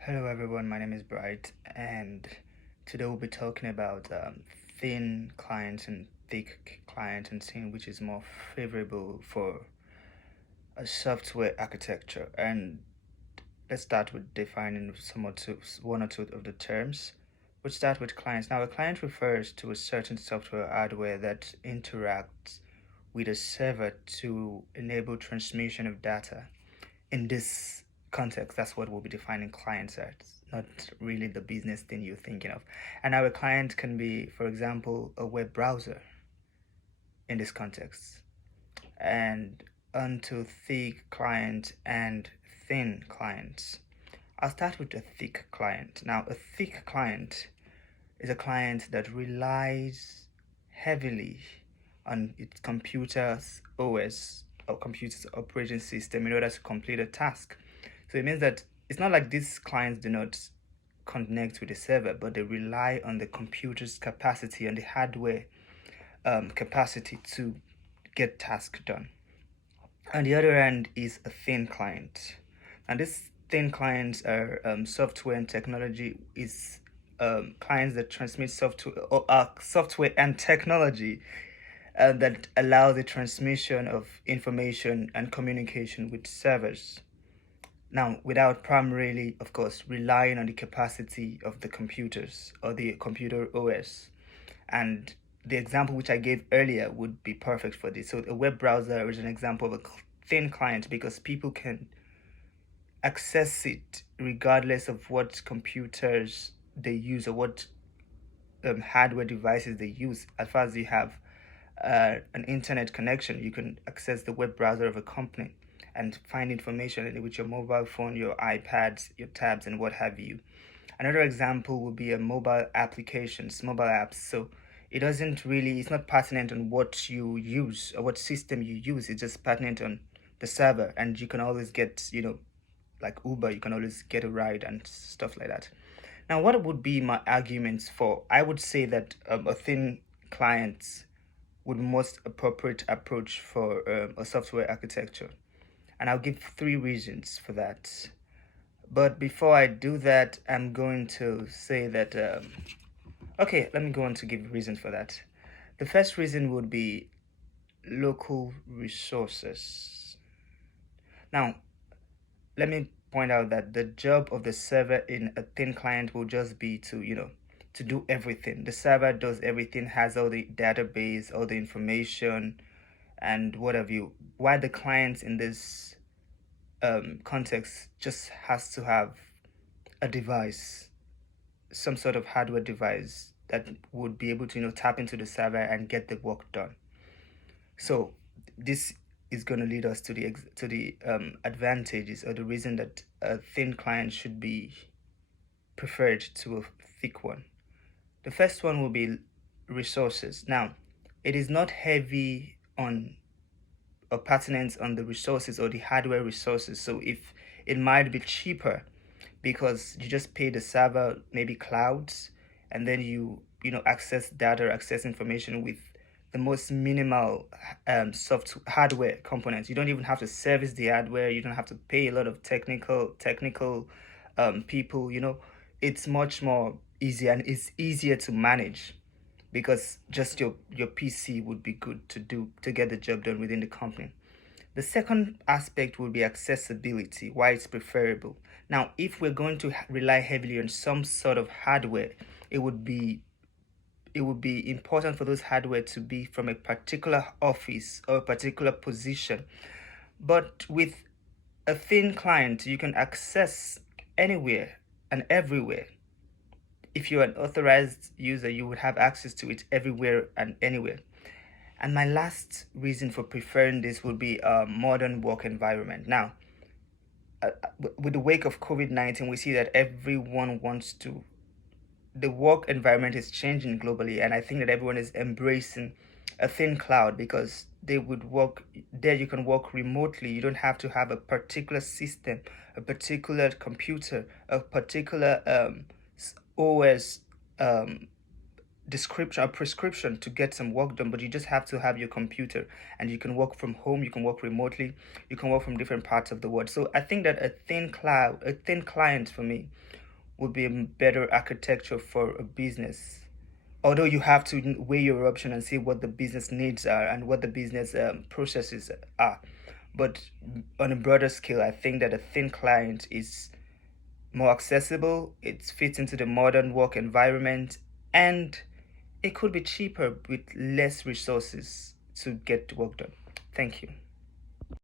Hello everyone, my name is Bright, and today we'll be talking about thin clients and thick clients and seeing which is more favorable for a software architecture. And let's start with defining one or two of the terms. We'll start with clients. Now, a client refers to a certain software hardware that interacts with a server to enable transmission of data. In this context, that's what we'll be defining clients as, not really the business thing you're thinking of. And our client can be, for example, a web browser in this context. And onto thick client and thin clients. I'll start with a thick client. Now, a thick client is a client that relies heavily on its computer's OS or computer's operating system in order to complete a task. So it means that it's not like these clients do not connect with the server, but they rely on the computer's capacity and the hardware capacity to get tasks done. On the other hand is a thin client. And these thin clients are software and technology is clients that transmit software and technology that allow the transmission of information and communication with servers. Now, without primarily, of course, relying on the capacity of the computers or the computer OS. And the example which I gave earlier would be perfect for this. So, a web browser is an example of a thin client because people can access it regardless of what computers they use or what hardware devices they use. As far as you have an internet connection, you can access the web browser of a company and find information with your mobile phone, your iPads, your tabs, and what have you. Another example would be a mobile applications, mobile apps. So it's not pertinent on what you use or what system you use. It's just pertinent on the server, and you can always get, like Uber, you can always get a ride and stuff like that. Now, what would be my arguments for? I would say that a thin client would most appropriate approach for a software architecture. And I'll give three reasons for that. But before I do that, I'm going to say that, okay, let me go on to give reasons for that. The first reason would be local resources. Now, let me point out that the job of the server in a thin client will just be to do everything. The server does everything, has all the database, all the information, and what have you. While the client in this context just has to have a device, some sort of hardware device that would be able to tap into the server and get the work done. So this is going to lead us to the advantages or the reason that a thin client should be preferred to a thick one. The first one will be resources. Now, it is not heavy on or pertinent on the resources or the hardware resources. So if it might be cheaper because you just pay the server, maybe clouds, and then you access data, access information with the most minimal hardware components. You don't even have to service the hardware. You don't have to pay a lot of technical people. It's much more easier and it's easier to manage because just your PC would be good to get the job done within the company. The second aspect will be accessibility, why it's preferable. Now, if we're going to rely heavily on some sort of hardware, it would be important for those hardware to be from a particular office or a particular position. But with a thin client, you can access anywhere and everywhere. If you're an authorized user, you would have access to it everywhere and anywhere. And my last reason for preferring this would be a modern work environment. Now, with the wake of COVID-19, we see that everyone wants to, the work environment is changing globally, and I think that everyone is embracing a thin cloud because they would work there. You can work remotely. You don't have to have a particular system, a particular computer, a particular OS description, a prescription to get some work done, but you just have to have your computer, and you can work from home, you can work remotely, you can work from different parts of the world. So I think that a thin client for me would be a better architecture for a business. Although you have to weigh your option and see what the business needs are and what the business processes are. But on a broader scale, I think that a thin client is more accessible, it fits into the modern work environment, and it could be cheaper with less resources to get the work done. Thank you.